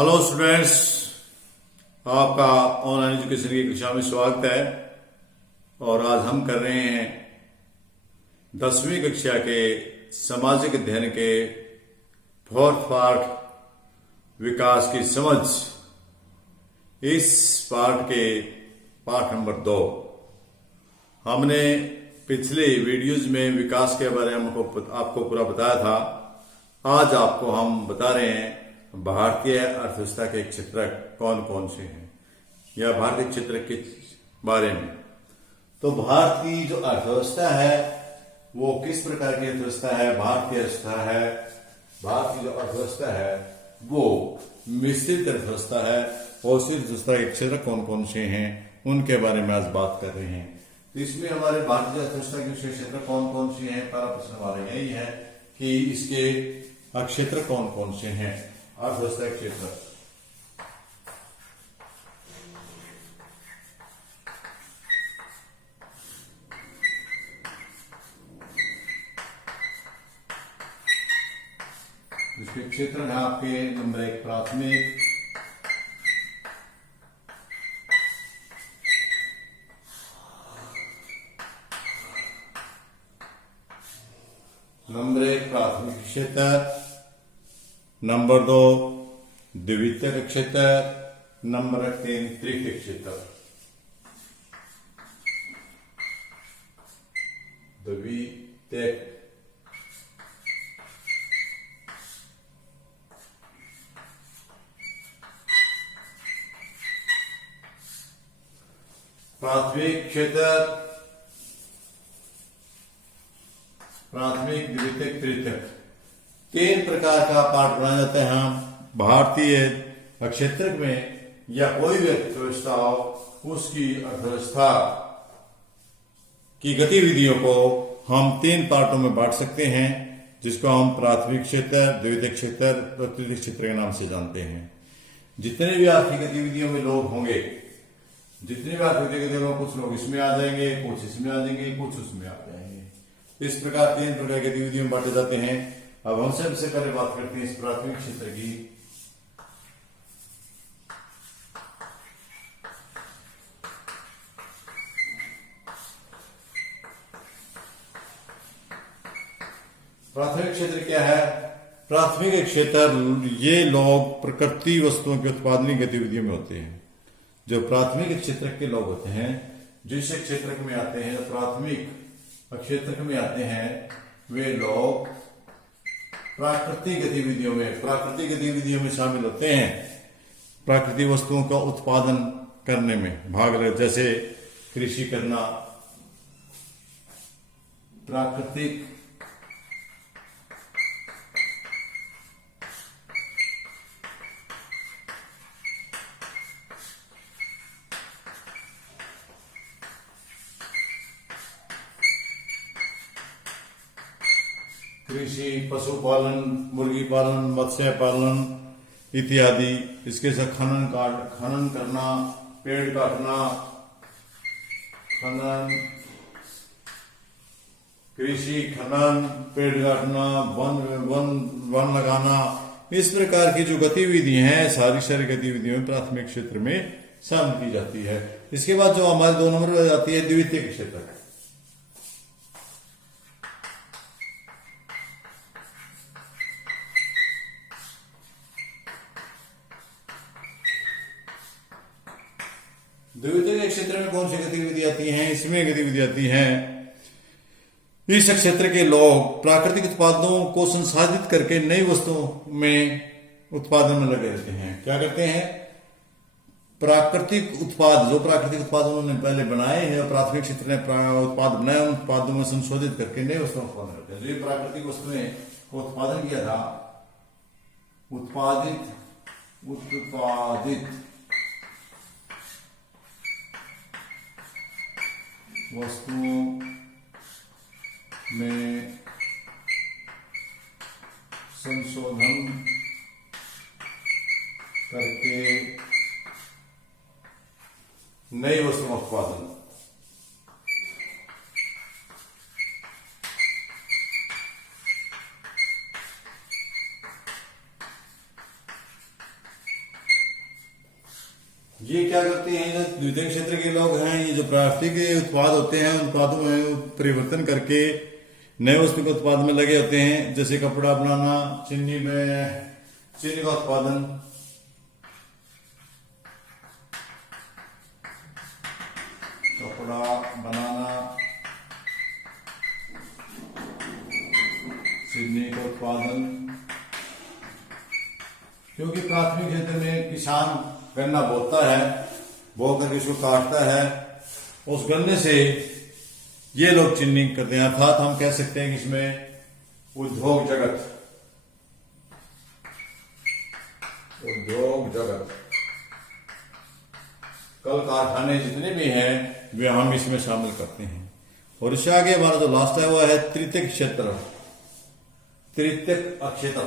Hello students, आपका online education की कक्षा में स्वागत है। और आज हम कर रहे हैं 10वीं कक्षा के सामाजिक अध्ययन के फोर्थ पार्ट विकास की समझ। इस पार्ट के पाठ नंबर 2 हमने पिछले वीडियोज में विकास के बारे में आपको पूरा बताया था। आज आपको हम बता रहे हैं भारतीय अर्थव्यवस्था के क्षेत्र कौन कौन से हैं या भारतीय क्षेत्र के बारे में। तो भारत की जो अर्थव्यवस्था है वो किस प्रकार की अर्थव्यवस्था है? भारत की जो अर्थव्यवस्था है वो मिश्रित अर्थव्यवस्था है। और उस अर्थव्यवस्था के क्षेत्र कौन कौन से हैं उनके बारे में आज बात कर रहे हैं। तो इसमें हमारे भारतीय अर्थव्यवस्था के क्षेत्र कौन कौन से हैं, पहला प्रश्न हमारा यही है कि इसके क्षेत्र कौन कौन से हैं। अर्थव्यवस्था क्षेत्र इसके क्षेत्र है आपके नंबर 1 प्राथमिक, नंबर 1 प्राथमिक क्षेत्र, नंबर 2 द्वितीयक क्षेत्र, नंबर 3 तृतीयक क्षेत्र। द्वितीयक प्राथमिक क्षेत्र, प्राथमिक, द्वितीयक, तृतीयक, 3 प्रकार का पार्ट बनाया जाता है। हम भारतीय क्षेत्र में या कोई भी अर्थव्यवस्था हो उसकी अर्थव्यवस्था की गतिविधियों को हम 3 पार्टों में बांट सकते हैं, जिसको हम प्राथमिक क्षेत्र, द्वितीयक क्षेत्र और तृतीयक क्षेत्र के नाम से जानते हैं। जितने भी आर्थिक गतिविधियों में लोग होंगे, जितने भी आर्थिक गतिविधियों में कुछ लोग इसमें आ जाएंगे, कुछ इसमें आ जाएंगे, कुछ उसमें आ जाएंगे। इस प्रकार 3 प्रकार की गतिविधियों में बांटे जाते हैं। अब हम सबसे पहले बात करते हैं इस प्राथमिक क्षेत्र की। प्राथमिक क्षेत्र क्या है? प्राथमिक क्षेत्र ये लोग प्रकृति वस्तुओं के उत्पादन की गतिविधियों में होते हैं। जो प्राथमिक क्षेत्र के लोग होते हैं, जिस क्षेत्र में आते हैं, प्राथमिक क्षेत्र में आते हैं, वे लोग प्राकृतिक गतिविधियों में शामिल होते हैं। प्राकृतिक वस्तुओं का उत्पादन करने में भाग ले, जैसे कृषि करना, प्राकृतिक कृषि, पशुपालन, मुर्गी पालन, मत्स्य पालन इत्यादि। इसके साथ खनन करना, पेड़ काटना, कृषि, खनन, पेड़ काटना, वन लगाना, इस प्रकार की जो गतिविधि हैं सारी गतिविधियों में प्राथमिक क्षेत्र में शामिल की जाती है। इसके बाद जो हमारे 2 नंबर पर जाती है द्वितीयक क्षेत्र। द्वितीयक क्षेत्र में कौन सी गतिविधि आती हैं? इसमें गतिविधि आती हैं, इस क्षेत्र के लोग प्राकृतिक उत्पादों को संसाधित करके नई वस्तुओं में उत्पादन में लगे रहते हैं। क्या करते हैं? प्राकृतिक उत्पाद उन्होंने पहले बनाए हैं, प्राथमिक क्षेत्र ने उत्पाद बनाए, उन उत्पादों में संशोधित करके नए वस्तुओं को उत्पादन करते हैं। जो प्राकृतिक वस्तुएं को उत्पादन किया था, उत्पादित वस्तुओं में संशोधन करके नई वस्तुओं का उत्पादन। ये क्या करते हैं, जो द्वितीय क्षेत्र के लोग हैं, ये जो प्राकृतिक उत्पाद होते हैं उत्पादों में परिवर्तन करके नए वस्तु के उत्पाद में लगे होते हैं। जैसे कपड़ा बनाना, चीनी में चीनी का उत्पादन, कपड़ा बनाना, चीनी का उत्पादन। क्योंकि प्राथमिक क्षेत्र में किसान गन्ना बोता है, बो करके इसको काटता है, उस गन्ने से ये लोग चीनी करते हैं। अर्थात हम कह सकते हैं कि इसमें उद्योग जगत कल कारखाने जितने भी हैं वे हम इसमें शामिल करते हैं। और इससे आगे हमारा जो लास्ट है वो है तृतीयक क्षेत्र, तृतीयक क्षेत्र।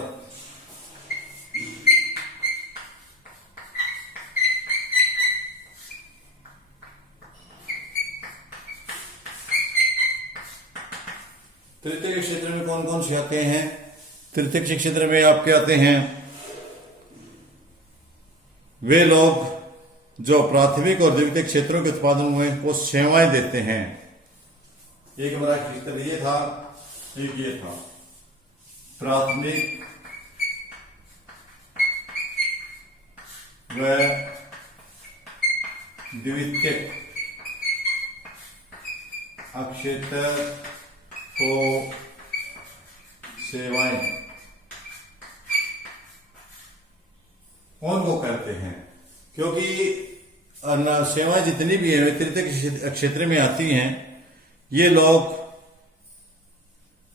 तृतीयक क्षेत्र में कौन कौन से आते हैं? तृतीयक क्षेत्र में आपके आते हैं वे लोग जो प्राथमिक और द्वितीयक क्षेत्रों के उत्पादन में वो सेवाएं देते हैं। एक हमारा क्षेत्र ये था, एक ये था प्राथमिक व द्वितीयक क्षेत्र को सेवाएं कौन को करते हैं? क्योंकि सेवाएं जितनी भी है तृतीयक क्षेत्र में आती हैं। ये लोग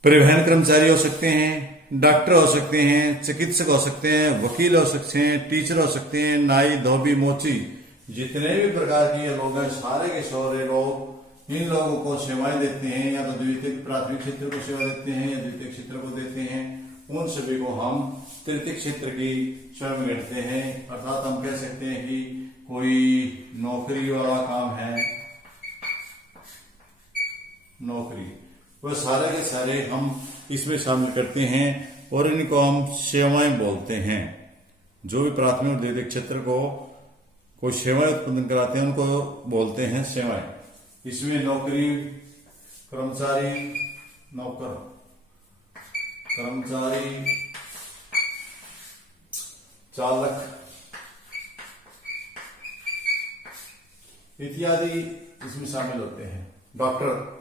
परिवहन कर्मचारी हो सकते हैं, डॉक्टर हो सकते हैं, चिकित्सक हो सकते हैं, वकील हो सकते हैं, टीचर हो सकते हैं, नाई, धोबी, मोची, जितने भी प्रकार के ये लोग हैं सारे के सारे लोग इन लोगों को सेवाएं देते हैं। या तो द्वितीयक प्राथमिक क्षेत्र को सेवा देते हैं या द्वितीयक क्षेत्र को देते हैं। उन सभी को हम तृतीयक क्षेत्र की श्रम गिनते हैं। अर्थात हम कह सकते हैं कि कोई नौकरी वाला काम है, नौकरी, वह सारे के सारे हम इसमें शामिल करते हैं और इनको हम सेवाएं बोलते हैं। जो भी प्राथमिक और द्वितीयक क्षेत्र को कोई सेवाएं उत्पन्न कराते हैं उनको बोलते हैं सेवाएं। इसमें नौकरी, कर्मचारी, नौकर, कर्मचारी, चालक इत्यादि इसमें शामिल होते हैं। डॉक्टर,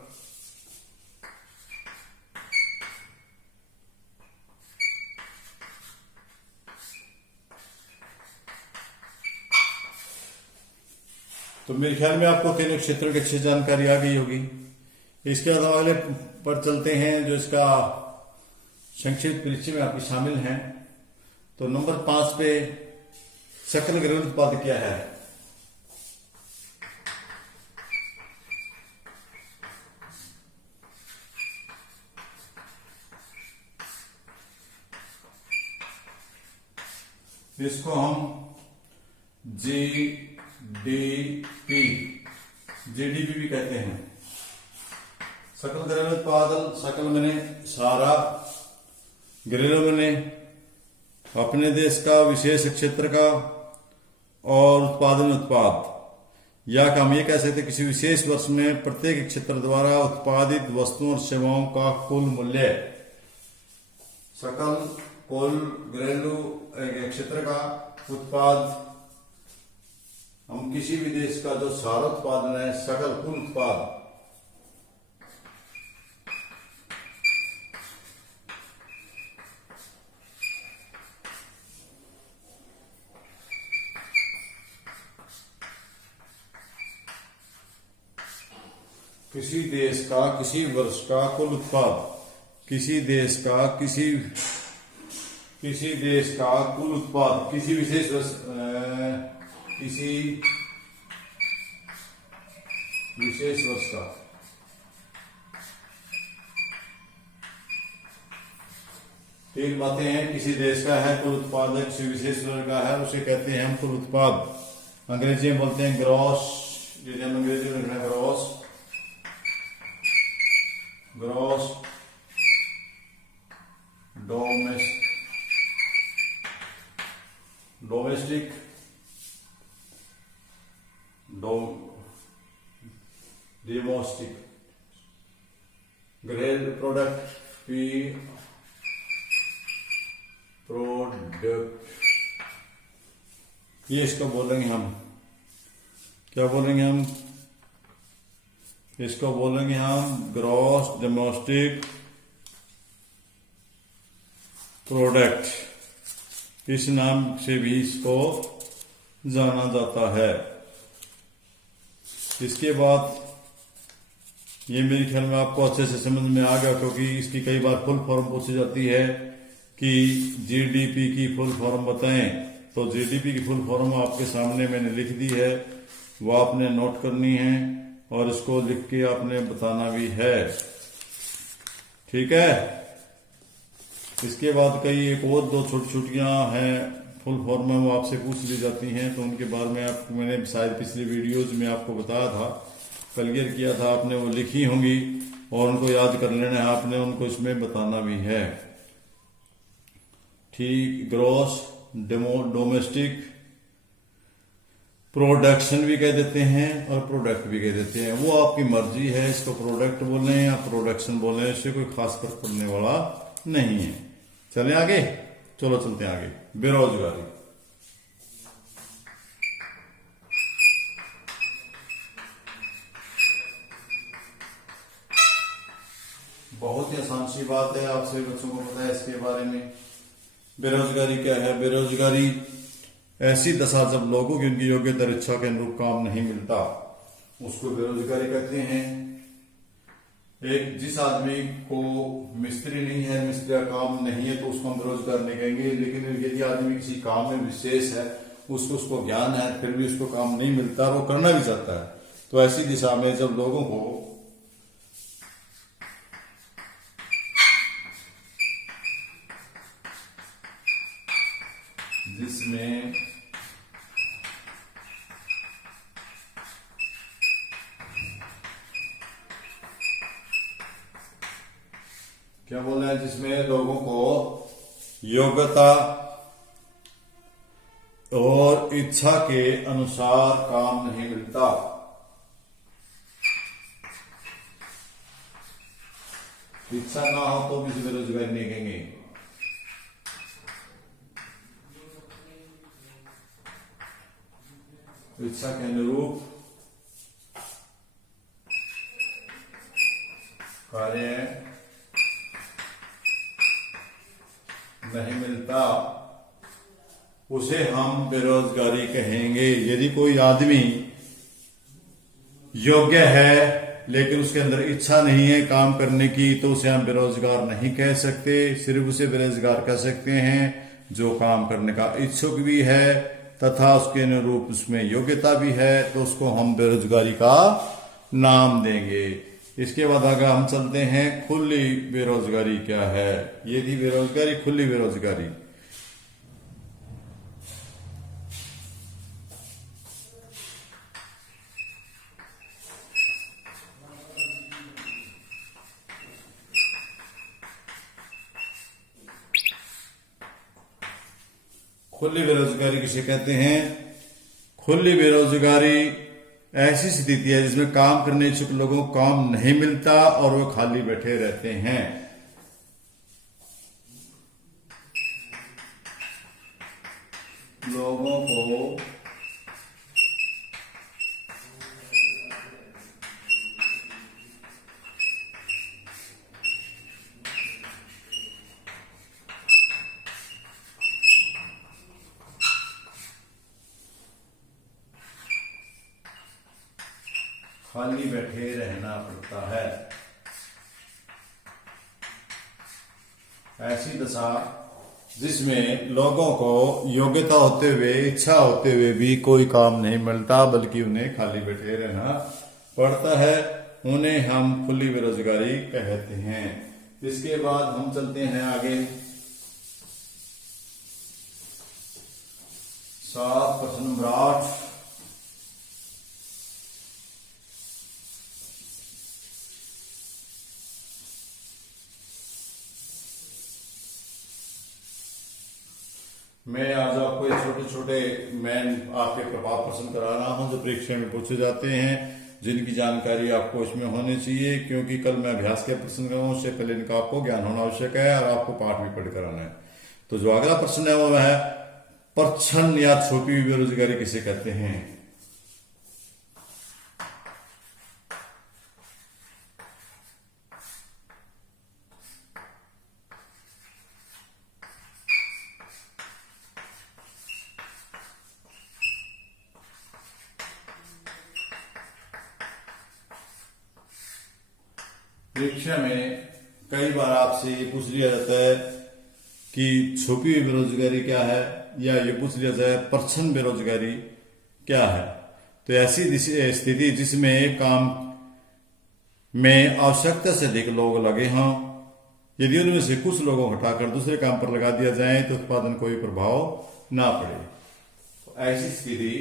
तो मेरे ख्याल में आपको तीनों क्षेत्रों की अच्छी जानकारी आ गई होगी। इसके बाद अगले पर चलते हैं जो इसका संक्षिप्त परिचय में आपकी शामिल हैं। तो नंबर 5 पे सकल घरेलू उत्पाद क्या है? इसको हम जीडीपी भी कहते हैं। सकल घरेलू उत्पादन, सकल मैंने सारा, घरेलू मैंने अपने देश का, विशेष क्षेत्र का, और उत्पादन उत्पाद, या हम ये कह सकते किसी विशेष वर्ष में प्रत्येक क्षेत्र द्वारा उत्पादित वस्तुओं और सेवाओं का कुल मूल्य। सकल कुल घरेलू क्षेत्र का उत्पाद, हम किसी भी देश का जो सारा उत्पादन है, सकल कुल उत्पाद, किसी देश का किसी वर्ष का कुल उत्पाद, किसी देश का किसी देश का कुल उत्पाद किसी विशेष वर्ष, किसी विशेष वर्ष का। तीन बातें हैं, किसी देश का है कुल उत्पाद, किसी विशेष वर्ष का है, उसे कहते हैं हम कुल उत्पाद। अंग्रेजी में बोलते हैं ग्रॉस, जैसे हम अंग्रेजी में लिखना है gross, gross domestic domestic grade product P product, ये इसको बोलेंगे हम, क्या बोलेंगे हम, इसको बोलेंगे हम ग्रॉस डोमेस्टिक प्रोडक्ट, इस नाम से भी इसको जाना जाता है। इसके बाद ये मेरे ख्याल में आपको अच्छे से समझ में आ गया, क्योंकि इसकी कई बार फुल फॉर्म पूछी जाती है कि जीडीपी की फुल फॉर्म बताएं। तो जीडीपी की फुल फॉर्म आपके सामने मैंने लिख दी है, वो आपने नोट करनी है और इसको लिख के आपने बताना भी है, ठीक है। इसके बाद कई एक और दो छोटी छोटियां हैं फुल फॉर्म में, वो आपसे पूछ ली जाती हैं, तो उनके बारे में आपको मैंने शायद पिछली वीडियोज में आपको बताया था, क्लियर किया था आपने, वो लिखी होंगी और उनको याद कर लेना है आपने, उनको इसमें बताना भी है, ठीक। ग्रॉस डोमेस्टिक प्रोडक्शन भी कह देते हैं और प्रोडक्ट भी कह देते हैं, वो आपकी मर्जी है, इसको प्रोडक्ट बोलें या प्रोडक्शन बोलें, इससे कोई खास फर्क पड़ने वाला नहीं है। चलें आगे, चलो चलते हैं आगे। बेरोजगारी, बहुत ही आसान सी बात है, आप सभी बच्चों को पता है इसके बारे में। बेरोजगारी क्या है? बेरोजगारी ऐसी दशा जब लोगों की उनकी योग्यता और इच्छा के अनुरूप काम नहीं मिलता, उसको बेरोजगारी कहते हैं। एक जिस आदमी को मिस्त्री नहीं है, मिस्त्री का काम नहीं है, तो उसको हम बेरोजगार नहीं कहेंगे। लेकिन यदि आदमी किसी काम में विशेष है, उसको ज्ञान है, फिर भी उसको काम नहीं मिलता, वो करना भी चाहता है, तो ऐसी दिशा में जब लोगों को जिसमें क्या बोल रहे हैं, जिसमें लोगों को योग्यता और इच्छा के अनुसार काम नहीं मिलता, इच्छा ना हो तो भी बेरोजगारी नहीं कहेंगे। इच्छा के अनुरूप कार्य नहीं मिलता, उसे हम बेरोजगारी कहेंगे। यदि कोई आदमी योग्य है लेकिन उसके अंदर इच्छा नहीं है काम करने की, तो उसे हम बेरोजगार नहीं कह सकते, सिर्फ उसे बेरोजगार कह सकते हैं जो काम करने का इच्छुक भी है तथा उसके अनुरूप उसमें योग्यता भी है, तो उसको हम बेरोजगारी का नाम देंगे। इसके बाद आगे हम चलते हैं, खुली बेरोजगारी क्या है? ये थी बेरोजगारी, खुली बेरोजगारी। खुली बेरोजगारी किसे कहते हैं? खुली बेरोजगारी ऐसी स्थिति है जिसमें काम करने इच्छुक लोगों को काम नहीं मिलता और वो खाली बैठे रहते हैं। लोगों को खाली बैठे रहना पड़ता है। ऐसी दशा जिसमें लोगों को योग्यता होते हुए, इच्छा होते हुए भी कोई काम नहीं मिलता, बल्कि उन्हें खाली बैठे रहना पड़ता है, उन्हें हम खुली बेरोजगारी कहते हैं। इसके बाद हम चलते हैं आगे। 7 प्रश्न नंबर 8, मैं आज आपको ये छोटे छोटे मैन आपके प्रभाव प्रश्न करा रहा हूं जो परीक्षा में पूछे जाते हैं, जिनकी जानकारी आपको इसमें होनी चाहिए, क्योंकि कल मैं अभ्यास के प्रश्न करूँ उससे पहले इनका आपको ज्ञान होना आवश्यक है और आपको पाठ भी पढ़ कराना है। तो जो अगला प्रश्न है वो है परछन या छुपी हुई बेरोजगारी किसे कहते हैं। परीक्षा में कई बार आपसे ये पूछ लिया जाता है कि छुपी हुई बेरोजगारी क्या है, या ये पूछ लिया जाए परछन बेरोजगारी क्या है। तो ऐसी स्थिति जिसमें काम में आवश्यकता से अधिक लोग लगे हों, यदि उनमें से कुछ लोगों को हटाकर दूसरे काम पर लगा दिया जाए तो उत्पादन कोई प्रभाव ना पड़े। तो ऐसी स्थिति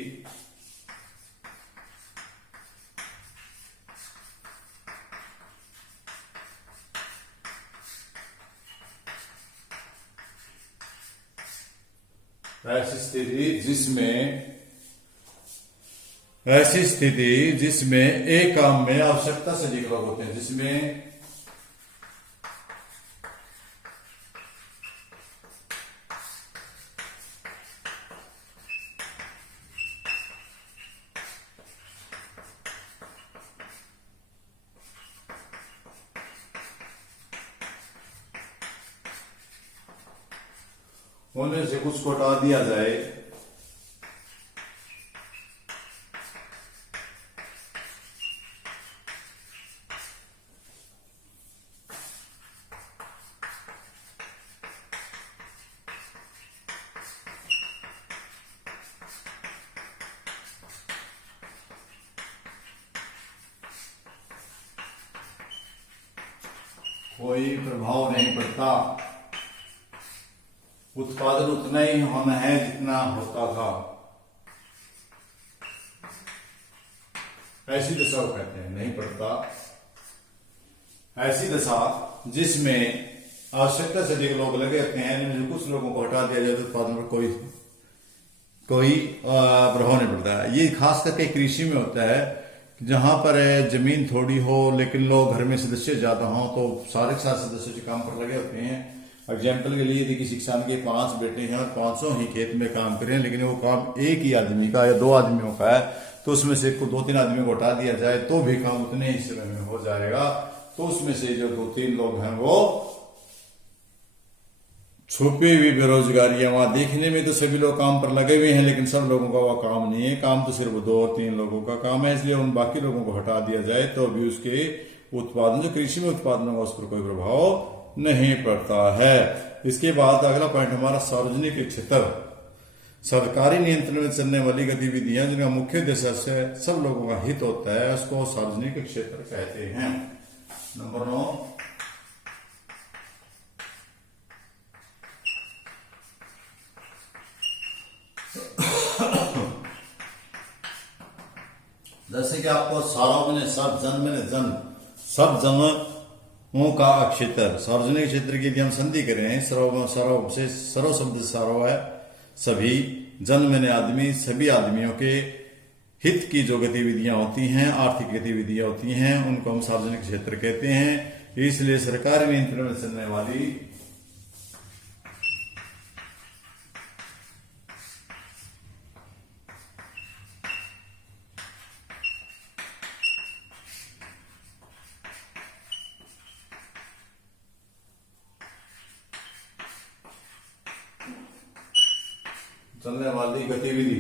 ऐसी स्थिति जिसमें एक काम में आवश्यकता से अधिक लोग होते हैं, जिसमें उनमें से कुछ को हटा दिया जाए कोई प्रभाव नहीं पड़ता, उत्पादन उतना ही होना है जितना होता था। ऐसी दशा को कहते हैं, नहीं पड़ता। ऐसी दशा जिसमें आवश्यकता से अधिक लोग लगे होते हैं, इनमें कुछ लोगों को हटा दिया जाए तो उत्पादन पर कोई प्रभाव नहीं पड़ता। ये खास करके कृषि में होता है, जहां पर जमीन थोड़ी हो लेकिन लोग घर में सदस्य ज्यादा हों तो सारे के सारे सदस्य काम पर लगे होते हैं। एग्जाम्पल के लिए यदि किसी किसान के 5 बेटे हैं और 500 ही खेत में काम करें, लेकिन वो काम एक ही आदमी का या 2 आदमियों का है, तो उसमें से 2-3 आदमियों को हटा दिया जाए तो भी काम उतने ही समय में हो जाएगा। तो उसमें से जो 2-3 लोग हैं वो छुपी हुई बेरोजगारी है। वहां देखने में तो सभी लोग काम पर लगे हुए हैं, लेकिन सब लोगों का वह काम नहीं है, काम तो सिर्फ 2-3 लोगों का काम है। इसलिए उन बाकी लोगों को हटा दिया जाए तो भी उसके उत्पादन, जो कृषि में उत्पादन होगा, उस पर कोई प्रभाव नहीं पड़ता है। इसके बाद अगला पॉइंट हमारा सार्वजनिक क्षेत्र, सरकारी नियंत्रण में चलने वाली गतिविधियां जिनका मुख्य उद्देश्य से सब लोगों का हित होता है, उसको सार्वजनिक क्षेत्र कहते हैं। नंबर 9, जैसे कि आपको सार्वजनिक सब जनों का क्षेत्र, सार्वजनिक क्षेत्र की यदि हम संधि करें, सर्व शब्द सार्व है, सभी, जन मैंने आदमी, सभी आदमियों के हित की जो गतिविधियां होती हैं, आर्थिक गतिविधियां होती हैं, उनको हम सार्वजनिक क्षेत्र कहते हैं। इसलिए सरकारी नियंत्रण में चलने वाली गतिविधि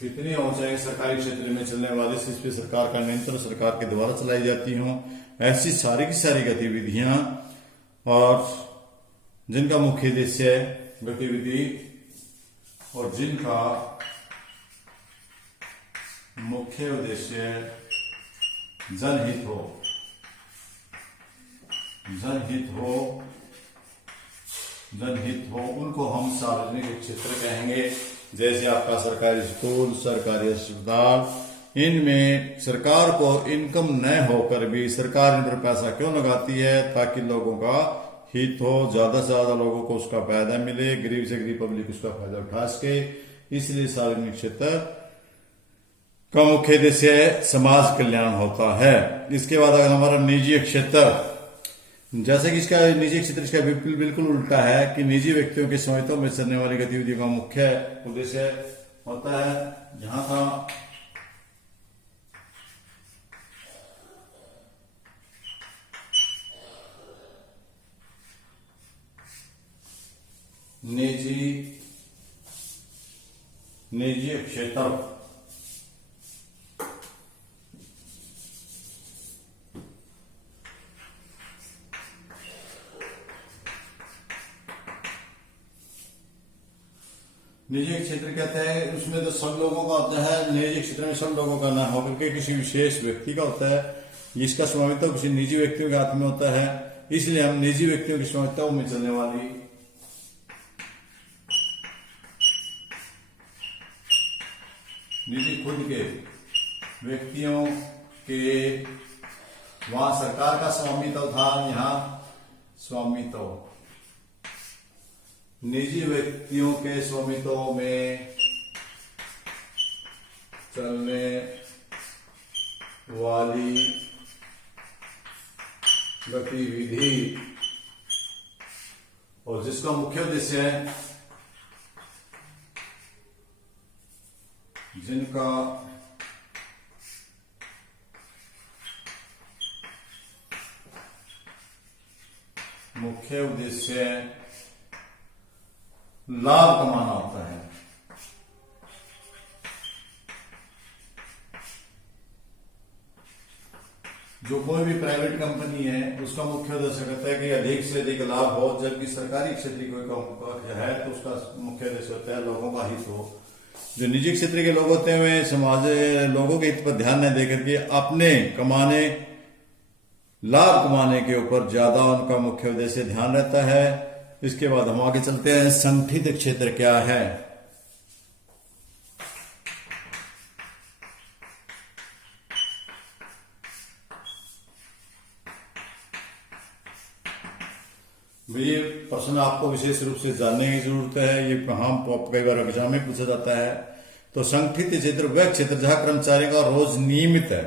कितनी हो जाए सरकारी क्षेत्र में चलने वाले, इस पे सरकार का नियंत्रण सरकार के द्वारा चलाई जाती हो, ऐसी सारी की सारी गतिविधियां और जिनका मुख्य उद्देश्य गतिविधि और जिनका मुख्य उद्देश्य जनहित हो, उनको हम सार्वजनिक क्षेत्र कहेंगे। जैसे आपका सरकारी स्कूल, सरकारी अस्पताल, इनमें सरकार को इनकम न होकर भी सरकार इन पर पैसा क्यों लगाती है? ताकि लोगों का हित हो, ज्यादा से ज्यादा लोगों को उसका फायदा मिले, गरीब से गरीब पब्लिक उसका फायदा उठा सके। इसलिए सार्वजनिक क्षेत्र का मुख्य उद्देश्य समाज कल्याण होता है। इसके बाद अगर हमारा निजी क्षेत्र, जैसे कि इसका निजी क्षेत्र इसका बिल्कुल उल्टा है कि निजी व्यक्तियों के स्वामित्व में चलने वाली गतिविधियों का मुख्य उद्देश्य होता है जहां का निजी क्षेत्र निजी क्षेत्र कहते हैं उसमें तो सब लोगों का होता है। निजी क्षेत्र में सब लोगों का ना होकर के किसी विशेष व्यक्ति का होता है। इसका स्वामित्व किसी निजी व्यक्तियों के हाथ में होता है। इसलिए हम निजी व्यक्तियों के स्वामित्व में चलने वाली निजी खुद के व्यक्तियों के, वहां सरकार का स्वामित्व था, यहाँ स्वामित्व निजी व्यक्तियों के स्वामित्व में चलने वाली गतिविधि और जिसका मुख्य उद्देश्य है, जिनका मुख्य उद्देश्य लाभ कमाना होता है। जो कोई भी प्राइवेट कंपनी है उसका मुख्य उद्देश्य कहता है कि अधिक से अधिक लाभ हो, जबकि सरकारी क्षेत्र की कोई है तो उसका मुख्य उद्देश्य होता है लोगों का हित हो। जो निजी क्षेत्र के लोग होते हैं वे समाज लोगों के हित पर ध्यान नहीं देकर के अपने लाभ कमाने के ऊपर ज्यादा उनका मुख्य उद्देश्य ध्यान रहता है। इसके बाद हम आगे चलते हैं। संगठित क्षेत्र क्या है? ये प्रश्न आपको विशेष रूप से जानने की जरूरत है। ये हम कई बार एग्जाम में पूछा जाता है। तो संगठित क्षेत्र वह क्षेत्र जहां कर्मचारी का रोज नियमित है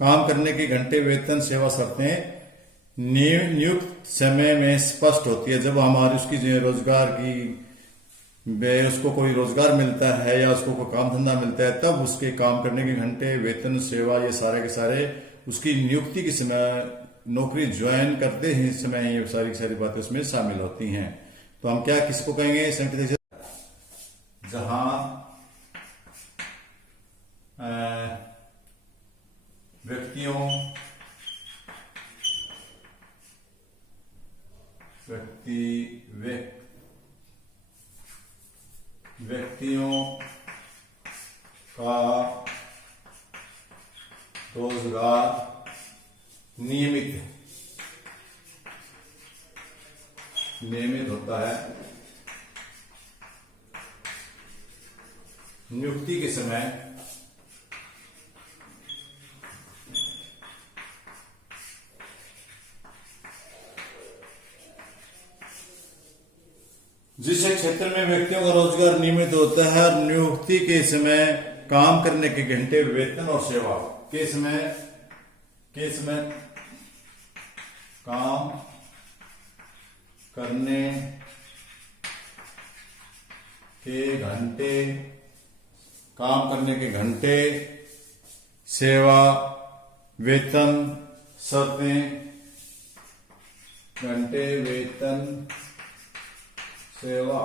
काम करने के घंटे, वेतन, सेवा शर्तें नियुक्त समय में स्पष्ट होती है। जब हमारी उसकी रोजगार की उसको कोई रोजगार मिलता है या उसको कोई काम धंधा मिलता है, तब उसके काम करने के घंटे, वेतन, सेवा, ये सारे के सारे उसकी नियुक्ति के समय, नौकरी ज्वाइन करते ही समय ये सारी की सारी बातें उसमें शामिल होती हैं। तो हम क्या किसको कहेंगे? संगठित क्षेत्र जहां व्यक्तियों का रोजगार नियमित होता है। नियुक्ति के समय जिस क्षेत्र में व्यक्तियों का रोजगार नियमित होता है, नियुक्ति के समय काम करने के घंटे, वेतन और सेवा के समय काम करने के घंटे, सेवा, वेतन, शर्तें, घंटे, वेतन, सेवा,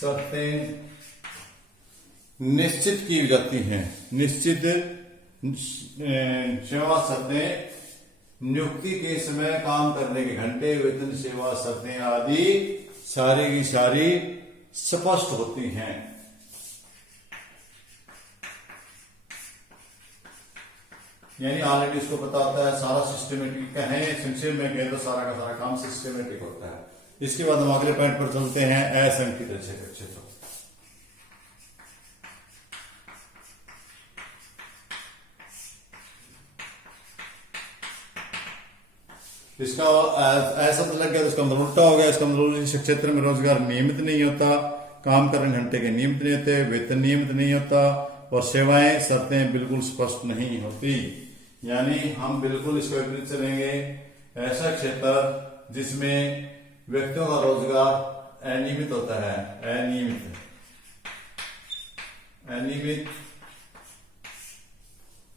शर्तें निश्चित की जाती हैं। निश्चित सेवा शर्तें नियुक्ति के समय काम करने के घंटे, वेतन, सेवा, शर्तें आदि सारी की सारी स्पष्ट होती हैं। यानी ऑलरेडी उसको पता होता है, सारा सिस्टमेटिक है। संक्षेप में कहें तो सारा का सारा काम सिस्टमेटिक होता है। इसके बाद हम अगले पॉइंट पर चलते हैं। असंगठित क्षेत्र इसका ऐसा तो लग गया तो इसका मतलब उल्टा हो गया। इसका मतलब इस क्षेत्र में रोजगार नियमित नहीं होता, काम करने घंटे के नियमित नहीं होते, वेतन नियमित नहीं होता और सेवाएं शर्तें बिल्कुल स्पष्ट नहीं होती। यानी हम बिल्कुल इसके विपरीत चलेंगे। ऐसा क्षेत्र जिसमें व्यक्तियों का रोजगार अनियमित होता है, अनियमित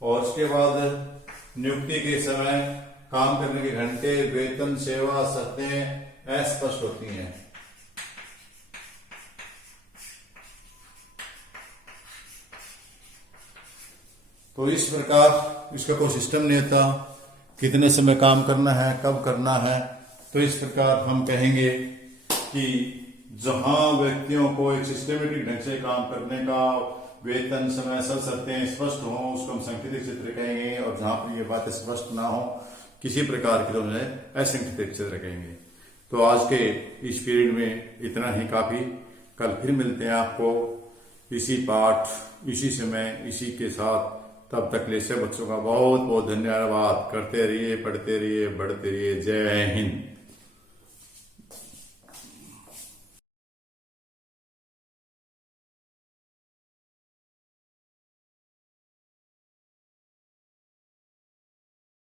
और उसके बाद नियुक्ति के समय, काम करने के घंटे, वेतन, सेवा शर्तें अस्पष्ट होती हैं। तो इस प्रकार इसका कोई सिस्टम नहीं होता, कितने समय काम करना है, कब करना है। तो इस प्रकार हम कहेंगे कि जहां व्यक्तियों को एक सिस्टमेटिक ढंग से काम करने का, वेतन, समय, सब शर्तें स्पष्ट हो, उसको हम संगठित क्षेत्र कहेंगे। और जहां पर ये बातें स्पष्ट ना हो किसी प्रकार की, तो उन्हें असंगठित क्षेत्र कहेंगे। तो आज के इस पीरियड में इतना ही काफी। कल फिर मिलते हैं आपको इसी पाठ, इसी समय, इसी के साथ। तब तक ले से बच्चों का बहुत बहुत धन्यवाद। करते रहिए, पढ़ते रहिए, बढ़ते रहिए। जय हिंद।